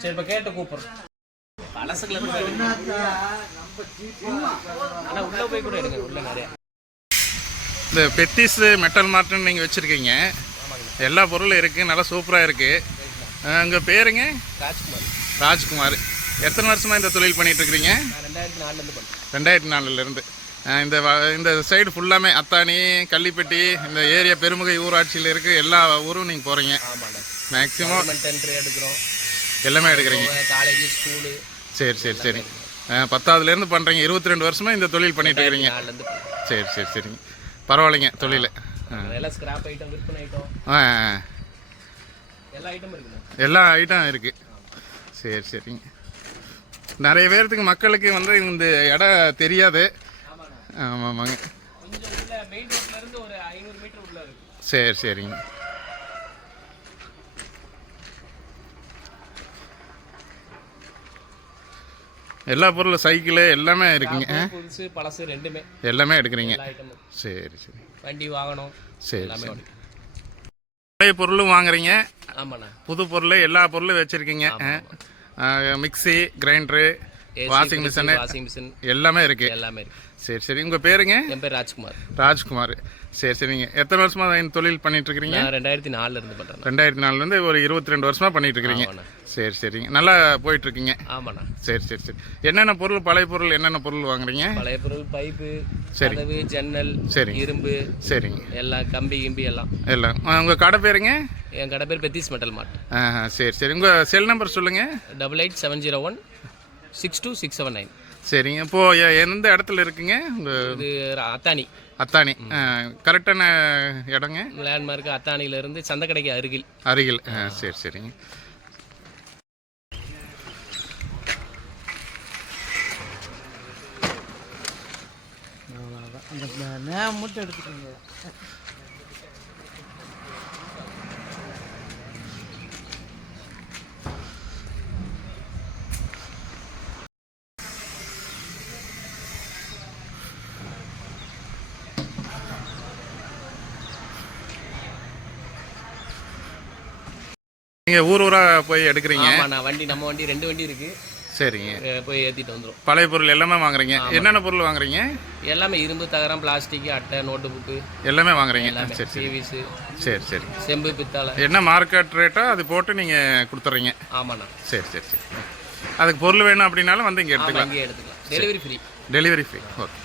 சரி இப்போ கேட்டு கூப்பிட்றேன். பழசுகளை ஆனால் உள்ளே போய் கூட எடுங்க, உள்ள நிறையா. இந்த பெட்டிஸ் மெட்டல் மார்ட்னு நீங்கள் வச்சுருக்கீங்க, எல்லா பொருளும் இருக்குது, நல்லா சூப்பராக இருக்குது. உங்கள் பேருங்க? ராஜ்குமார். ராஜ்குமார். எத்தனை வருஷமாக இந்த தொழில் பண்ணிகிட்ருக்கிறீங்க? 2004 பண்ணுறேன். 2004 இந்த இந்த சைடு ஃபுல்லாமே அத்தானி, கள்ளிப்பட்டி, இந்த ஏரியா பெருமுகை ஊராட்சியில் இருக்குது, எல்லா ஊரும் நீங்கள் போகிறீங்க. மேக்ஸிமம் எடுக்கிறோம், எல்லாமே எடுக்கிறீங்க. College, school. சரி சரி சரி. 10ஆவதுலேருந்து பண்ணுறீங்க, 22 வருஷமாக இந்த தொழில் பண்ணிட்டு இருக்கிறீங்க. சரி சரி சரிங்க, பரவாயில்லைங்க தொழில். எல்லாம் ஸ்கிராப் ஐட்டம், விற்பனை ஐட்டம், எல்லா ஐட்டமும் இருக்குங்க. எல்லா ஐட்டம் இருக்குது. சரி சரிங்க. நிறைய பேர்த்துக்கு மக்களுக்கு வந்து இந்த இடம் தெரியாது. ஆமாங்க. சரி சரிங்க. எல்லா பொருளும் சைக்கிள் எல்லாமே இருக்குங்க. புதுசு பழசு ரெண்டுமே எல்லாமே எடுக்கிறீங்க. சரி சரி. வண்டி வாங்கணும். சரி சரி. பழைய பொருளும் வாங்குறீங்க. ஆமாண்ணா. புது பொருள் எல்லா பொருளும் வச்சுருக்கீங்க. மிக்சி, கிரைண்டரு, வாஷிங் மிஷின் எல்லாமே இருக்குது. எல்லாமே இருக்குது. சரி சரி. உங்கள் பேருங்க? என் பேர் ராஜ்குமார். ராஜ்குமார். சரி சரிங்க. எத்தனை வருஷமாக இந்த தொழில் பண்ணிகிட்ருக்கிறீங்க? 2004 பண்ணுறேன். 2004 ஒரு 22 வருஷமாக பண்ணிகிட்ருக்கிறீங்க. சரி சரிங்க. நல்லா போயிட்டுருக்கீங்க. ஆமாண்ணா. சரி சரி சரி. என்னென்ன பொருள், பழைய பொருள் என்னென்ன பொருள் வாங்குறீங்க? பழைய பொருள் பைப்பு, கதவு, ஜன்னல், சரி, இரும்பு, சரிங்க, எல்லாம் கம்பி கிம்பி எல்லாம். உங்கள் கடை பேருங்க? என் கடை பேர் பெத்திஸ் மெட்டல் மார்ட். சரி சரி. உங்கள் செல் நம்பர் சொல்லுங்கள். 8870162679. சரிங்க. இப்போது எந்த இடத்துல இருக்குங்க? இது அத்தானி. அத்தானி கரெக்டான இடங்க? லேண்ட்மார்க் அத்தானியிலேருந்து சந்தைக்கடைக்கு அருகில். சரி சரிங்க. அந்த மூட்டை எடுத்துக்கோங்க. நீங்கள் ஊர் ஊராக போய் எடுக்கிறீங்க? வண்டி, நம்ம வண்டி 2 வண்டி இருக்குது. சரிங்க. போய் ஏற்றிட்டு வந்துடும். பழைய பொருள் எல்லாமே வாங்குறீங்க. என்னென்ன பொருள் வாங்குறீங்க? எல்லாமே இரும்பு, தகரம், பிளாஸ்டிக், அட்டை, நோட்டு புக்கு எல்லாமே வாங்குறீங்க. சரி சரி. சரி சரி. செம்பு, பித்தாளை என்ன மார்க்கெட் ரேட்டோ அது போட்டு நீங்கள் கொடுத்துட்றீங்க. ஆமாண்ணா. சரி சரி சரி. அதுக்கு பொருள் வேணும் அப்படின்னாலும் வந்து இங்கே எடுத்துக்கலாம். Delivery free. Delivery free. Okay.